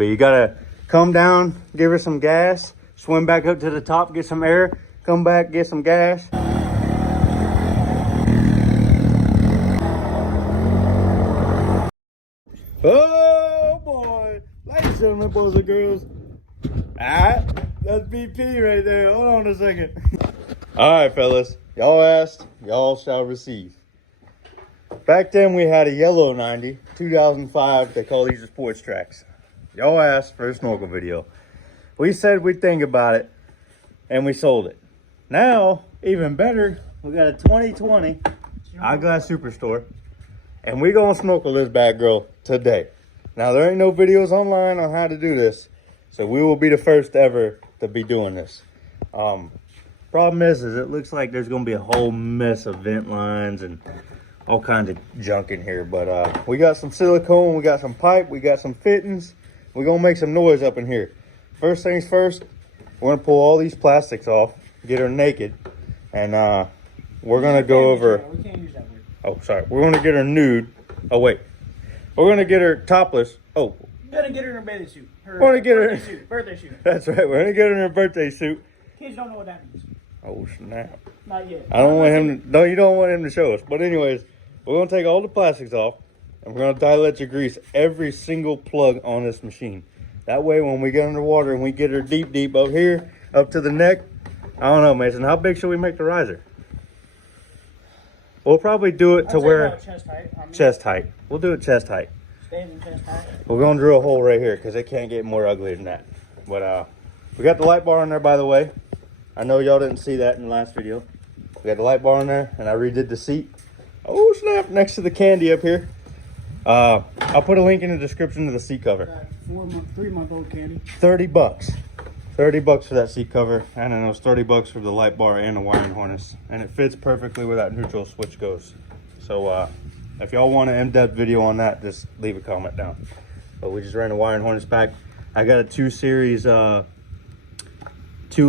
But you gotta come down, give her some gas, swim back up to the top, get some air, come back, get some gas. Oh boy, ladies and gentlemen, boys and girls. Alright, that's BP right there. Hold on a second. Alright, fellas, y'all asked, y'all shall receive. Back then we had a yellow 90, 2005. They call these the sports tracks. Y'all asked for a snorkel video. We said we'd think about it, and we sold it. Now, even better, we got a 2020 Eyeglass Superstore, and we gonna snorkel this bad girl today. Now, there ain't no videos online on how to do this, so we will be the first ever to be doing this. Problem is it looks like there's gonna be a whole mess of vent lines and all kinds of junk in here, but we got some silicone, we got some pipe, we got some fittings. We're gonna make some noise up in here. First things first, we're gonna pull all these plastics off, get her naked, and we're gonna go over. We can't use that word. Oh, sorry. We're gonna get her nude. Oh wait, we're gonna get her topless. Oh, We're gonna get her in her bathing suit. Her we're gonna get her birthday suit. Birthday suit. That's right. We're gonna get her in her birthday suit. Kids don't know what that means. Oh snap! Not yet. I don't want him. No, you don't want him to show us. But anyways, we're gonna take all the plastics off, and we're gonna dielectric grease every single plug on this machine. That way, when we get underwater and we get her deep up here, up to the neck, I don't know, Mason. How big should we make the riser? We'll probably do it to where chest height. chest height. We'll do it chest height. Staying in chest height. We're gonna drill a hole right here because it can't get more ugly than that. But we got the light bar in there, by the way. I know y'all didn't see that in the last video. We got the light bar in there, and I redid the seat. Oh snap! Next to the candy up here. I'll put a link in the description to the seat cover. 3-month-old candy. 30 bucks. 30 bucks for that seat cover, and then it was 30 bucks for the light bar and the wiring harness. And it fits perfectly where that neutral switch goes. So if y'all want an in-depth video on that, just leave a comment down. But we just ran the wiring harness back. I got a 2 series 2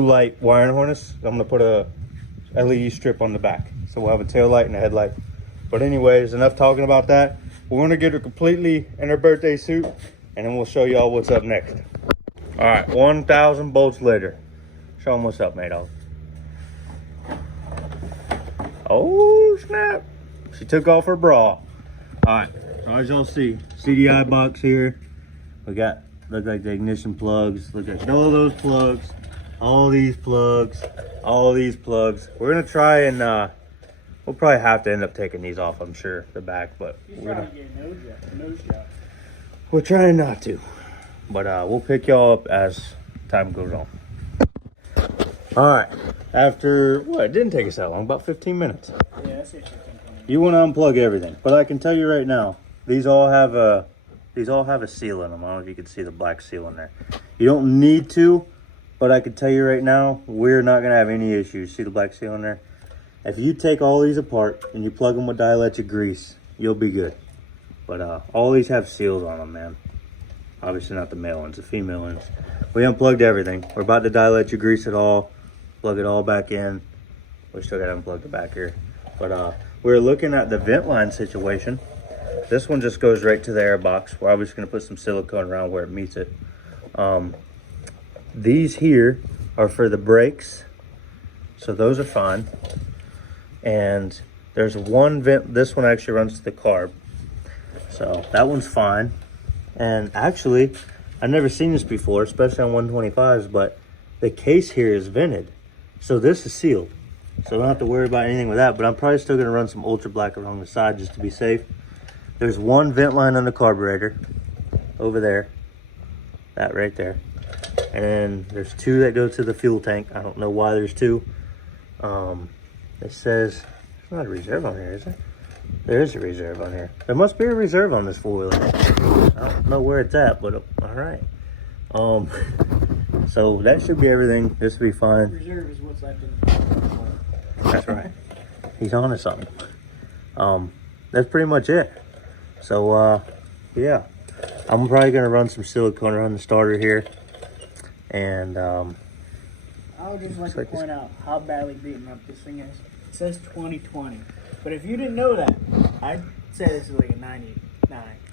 light wiring harness. I'm gonna put a LED strip on the back. So we'll have a tail light and a headlight. But anyways, enough talking about that. We're gonna get her completely in her birthday suit, and then we'll show y'all what's up next. All right, 1,000 bolts later. Show them what's up, mate. Oh snap! She took off her bra. All right, so as y'all see, CDI box here. We got, look like the ignition plugs. Look at all those plugs, all these plugs, all these plugs. We're gonna try and we'll probably have to end up taking these off, I'm sure, the back, but we're trying not to. But we'll pick y'all up as time goes on. All right, after, what, it didn't take us that long, about 15 minutes. Yeah, that's it. You want to unplug everything, but I can tell you right now, these all have a seal in them. I don't know if you can see the black seal in there. You don't need to, but I can tell you right now, we're not gonna have any issues. See the black seal in there? If you take all these apart and you plug them with dielectric grease, you'll be good. But all these have seals on them, man. Obviously not the male ones, the female ones. We unplugged everything. We're about to dielectric grease it all, plug it all back in. We still gotta unplug the back here. But we're looking at the vent line situation. This one just goes right to the airbox. We're obviously gonna put some silicone around where it meets it. These here are for the brakes, so those are fine. And there's one vent, this one actually runs to the carb, so that one's fine. And actually, I've never seen this before, especially on 125s, but the case here is vented, so this is sealed, so I don't have to worry about anything with that. But I'm probably still going to run some ultra black along the side just to be safe. There's one vent line on the carburetor over there, that right there, and then there's 2 that go to the fuel tank. I don't know why there's 2. It says there's not a reserve on here, is there? There is a reserve on here. There must be a reserve on this 4-wheeler. I don't know where it's at, but all right. So that should be everything. This will be fine. Reserve is what's left in the That's right. He's on to something. That's pretty much it. So yeah, I'm probably gonna run some silicone around the starter here, and I would just like to point out how badly beaten up this thing is. It says 2020, but if you didn't know that, I'd say this is like a 99.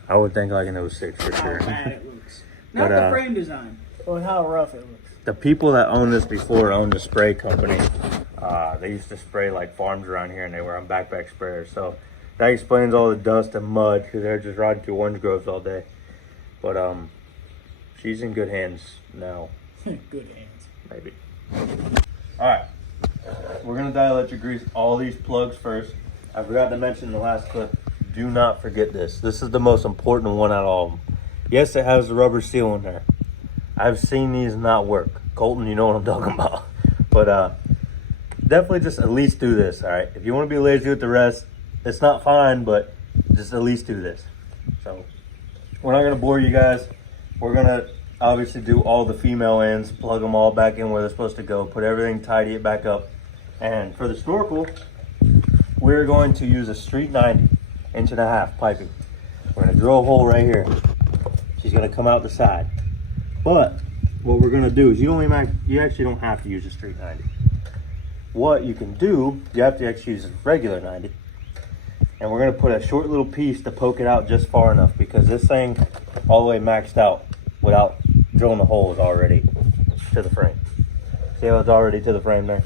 I would think like an 06 for sure. How bad it looks. Not the frame design, or how rough it looks. The people that owned this before owned a spray company. They used to spray like farms around here, and they were on backpack sprayers. So that explains all the dust and mud, because they're just riding through orange groves all day. But she's in good hands now. Good hands. Maybe. All right, we're gonna dielectric grease all these plugs first. I forgot to mention in the last clip, do not forget this. This is the most important one out of all of them. Yes, it has the rubber seal in there. I've seen these not work. Colton, you know what I'm talking about. But definitely just at least do this, all right? If you want to be lazy with the rest, it's not fine, but just at least do this. So we're not going to bore you guys. We're going to obviously do all the female ends, plug them all back in where they're supposed to go, put everything, tidy it back up. And for the snorkel, we're going to use a Street 90 1.5" piping. We're going to drill a hole right here. She's going to come out the side. But what we're going to do is you actually don't have to use a Street 90. What you can do, you have to actually use a regular 90. And we're going to put a short little piece to poke it out just far enough, because this thing all the way maxed out without drilling the hole is already to the frame. See how it's already to the frame there?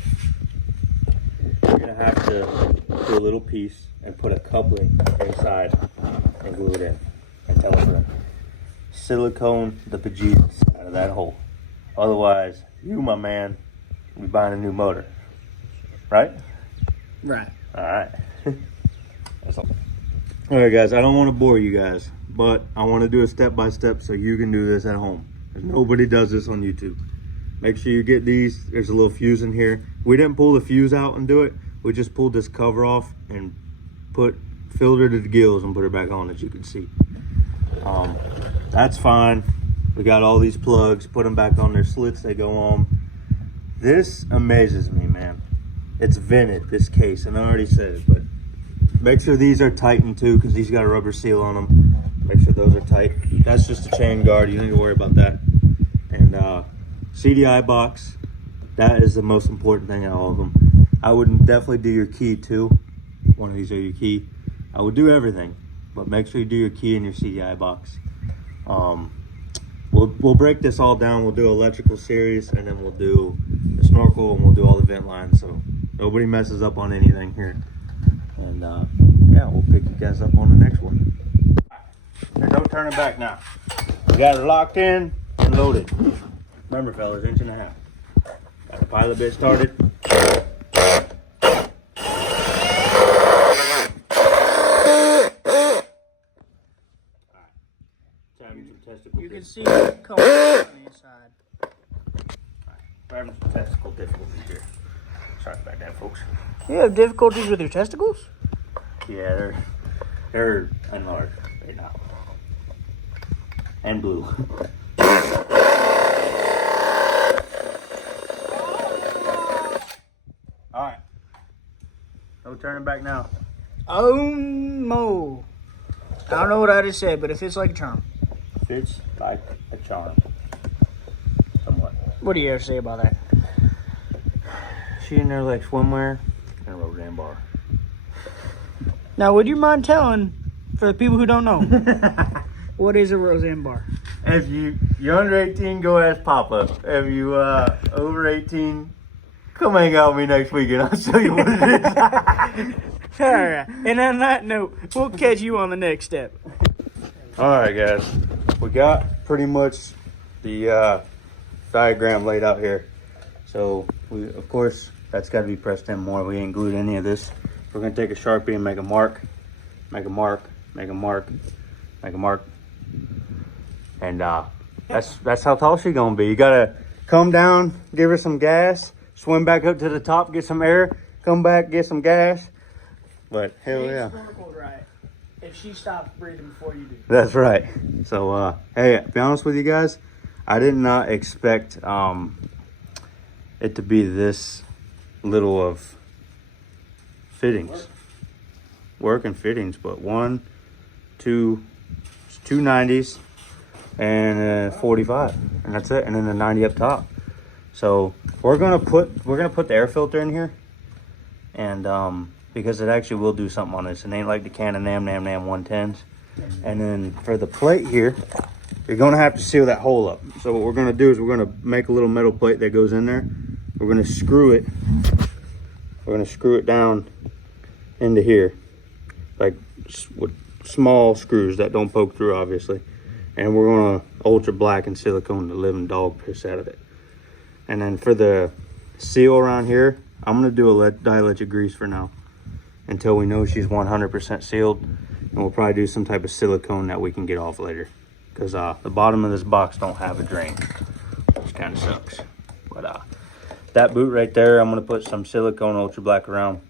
You're going to have to do a little piece and put a coupling inside and glue it in and tell it to silicone the bejesus out of that hole. Otherwise, you, my man, will be buying a new motor. Right? Right. All right. That's all. All right, guys, I don't want to bore you guys, but I want to do a step-by-step so you can do this at home. Nobody does this on YouTube. Make sure you get these. There's a little fuse in here. We didn't pull the fuse out and do it. We just pulled this cover off and filled her to the gills and put her back on, as you can see. That's fine. We got all these plugs, put them back on their slits, they go on. This amazes me, man. It's vented, this case, and I already said it, but make sure these are tightened too, because these got a rubber seal on them. Make sure those are tight. That's just a chain guard, you don't need to worry about that. And CDI box, that is the most important thing out of all of them. I would definitely do your key too. One of these are your key. I would do everything, but make sure you do your key in your CDI box. We'll break this all down. We'll do electrical series, and then we'll do the snorkel, and we'll do all the vent lines, so nobody messes up on anything here. And yeah, we'll pick you guys up on the next one. There's no turning back now. We got it locked in and loaded. Remember, fellas, 1.5". Got the pilot bit started. You can see it coming on the inside. We're having some testicle difficulties here. Sorry about that, folks. You have difficulties with your testicles? Yeah, they're enlarged right now. And blue. Alright. No turning back now. Oh, mo. I don't know what I just said, but it fits like a charm. Fits like a charm. Somewhat. What do you have to say about that? She in there like swimwear and a Roseanne bar. Now, would you mind telling, for the people who don't know, what is a Roseanne bar? If you're under 18, go ask Papa. If you over 18, come hang out with me next weekend. I'll show you what it is. All right. And on that note, we'll catch you on the next step. All right, guys. We got pretty much the diagram laid out here. So, of course, that's got to be pressed in more. We ain't glued any of this. We're going to take a Sharpie and make a mark. Make a mark. Make a mark. Make a mark. And that's how tall she's going to be. You got to come down, give her some gas, swim back up to the top, get some air, come back, get some gas. But hell yeah. Snorkeled right if she stops breathing before you do. That's right. So, hey, to be honest with you guys, I did not expect it to be this little of fittings. Work and fittings, but two 90s and 45, and that's it, and then the 90 up top. So we're gonna put the air filter in here, and because it actually will do something on this. It ain't like the Canon Nam 110s. And then for the plate here, you're gonna have to seal that hole up. So what we're gonna do is we're gonna make a little metal plate that goes in there. We're gonna screw it. We're gonna screw it down into here, like with small screws that don't poke through, obviously. And we're gonna ultra black and silicone the living dog piss out of it. And then for the seal around here, I'm gonna do a dielectric grease for now until we know she's 100% sealed. And we'll probably do some type of silicone that we can get off later, because the bottom of this box don't have a drain, which kind of sucks. But that boot right there, I'm gonna put some silicone ultra black around.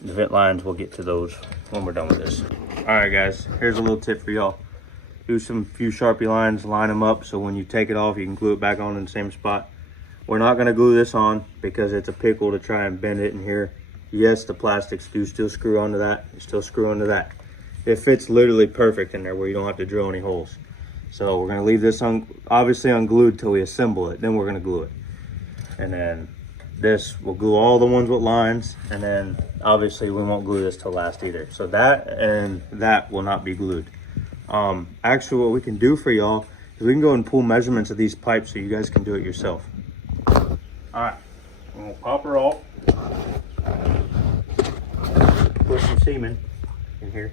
The vent lines, we'll get to those when we're done with this. All right, guys, here's a little tip for y'all. Do some few Sharpie lines, line them up, so when you take it off, you can glue it back on in the same spot. We're not gonna glue this on because it's a pickle to try and bend it in here. Yes, the plastics do still screw onto that. You still screw onto that. It fits literally perfect in there where you don't have to drill any holes. So we're gonna leave this obviously unglued till we assemble it. Then we're gonna glue it. And then this, we'll glue all the ones with lines. And then obviously we won't glue this till last either. So that and that will not be glued. Actually what we can do for y'all is we can go and pull measurements of these pipes so you guys can do it yourself. All right, we'll pop her off. Put some semen in here.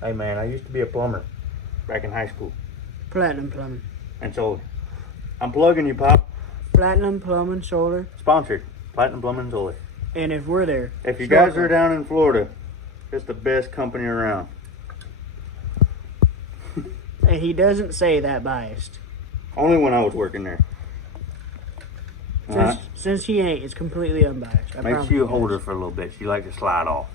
Hey man, I used to be a plumber back in high school. Platinum Plumbing. And solar. I'm plugging you, Pop. Platinum Plumbing, solar. Sponsored. Platinum Plumbing and Solar. And if we're there. If you guys are down in Florida, it's the best company around. And he doesn't say that biased. Only when I was working there. Since he ain't, it's completely unbiased. Make sure you hold her for a little bit. She likes to slide off.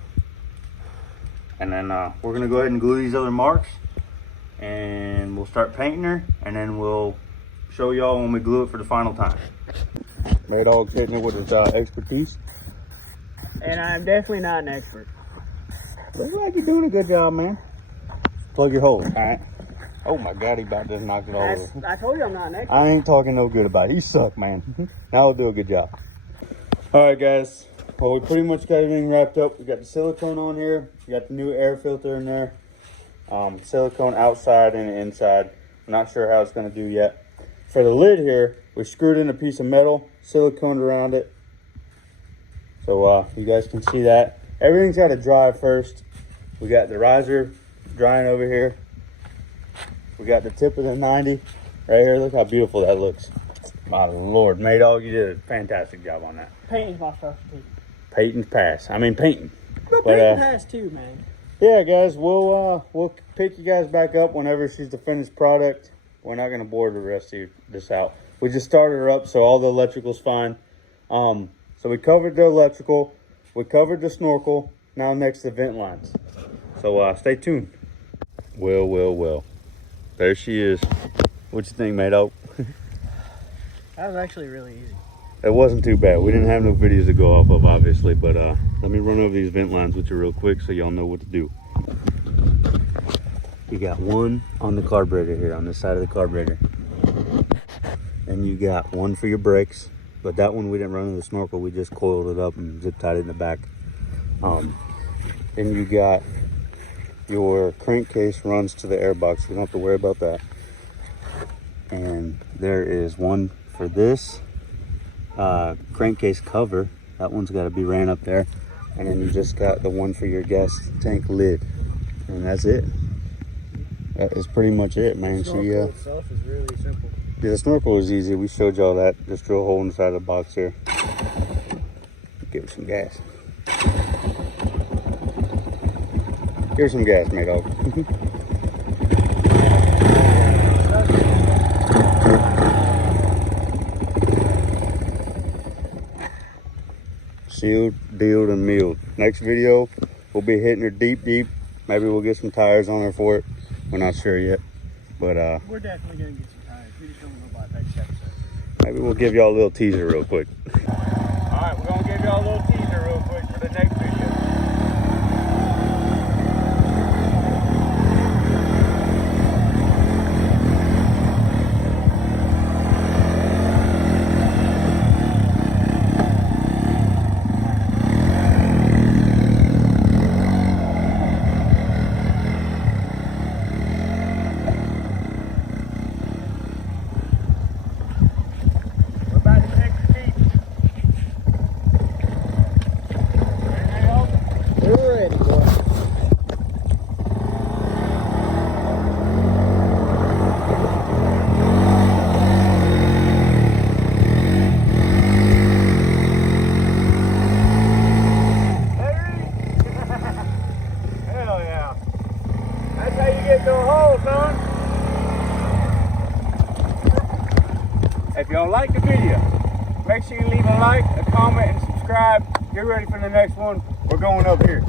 And then we're gonna go ahead and glue these other marks, and we'll start painting her, and then we'll show y'all when we glue it for the final time. Mad Dog's hitting it with his expertise. And I'm definitely not an expert. Looks like you're doing a good job, man. Plug your hole, all right? Oh my God, he about just knocked it all over. I told you I'm not an expert. I ain't talking no good about it. You suck, man. Now I'll do a good job. All right, guys. Well, we pretty much got everything wrapped up. We got the silicone on here. We got the new air filter in there. Silicone outside and inside. I'm not sure how it's going to do yet. For the lid here, we screwed in a piece of metal, siliconed around it. So you guys can see that. Everything's got to dry first. We got the riser drying over here. We got the tip of the 90 right here. Look how beautiful that looks. My Lord, Mad Dog, you did a fantastic job on that. Painting's my specialty. Painting's pass. I mean painting. But painting pass too, man. Yeah, guys, we'll pick you guys back up whenever she's the finished product. We're not gonna bore the rest of this out. We just started her up, so all the electrical's fine. So we covered the electrical, we covered the snorkel. Now next the vent lines. So stay tuned. Well. There she is. What you think, Mad Dog? That was actually really easy. It wasn't too bad. We didn't have no videos to go off of, obviously, but let me run over these vent lines with you real quick so y'all know what to do. You got one on the carburetor here, on this side of the carburetor. And you got one for your brakes, but that one we didn't run in the snorkel. We just coiled it up and zip tied it in the back. Then you got your crankcase runs to the airbox. You don't have to worry about that. And there is one for this crankcase cover. That one's got to be ran up there. And then you just got the one for your gas tank lid. And that's it. That is pretty much it, man. The snorkel itself is really simple. Yeah, the snorkel is easy. We showed y'all that. Just drill a hole inside the box here. Give it some gas. Here's some gas, Mad Dog. Sealed, dealed, and mealed. Next video, we'll be hitting her deep. Maybe we'll get some tires on her for it. We're not sure yet. But we're definitely gonna get some tires. We just don't know about next episode. Maybe we'll give y'all a little teaser real quick. Alright, we're gonna give y'all a little teaser real quick for the next video. If y'all like the video, make sure you leave a like, a comment, and subscribe. Get ready for the next one. We're going up here.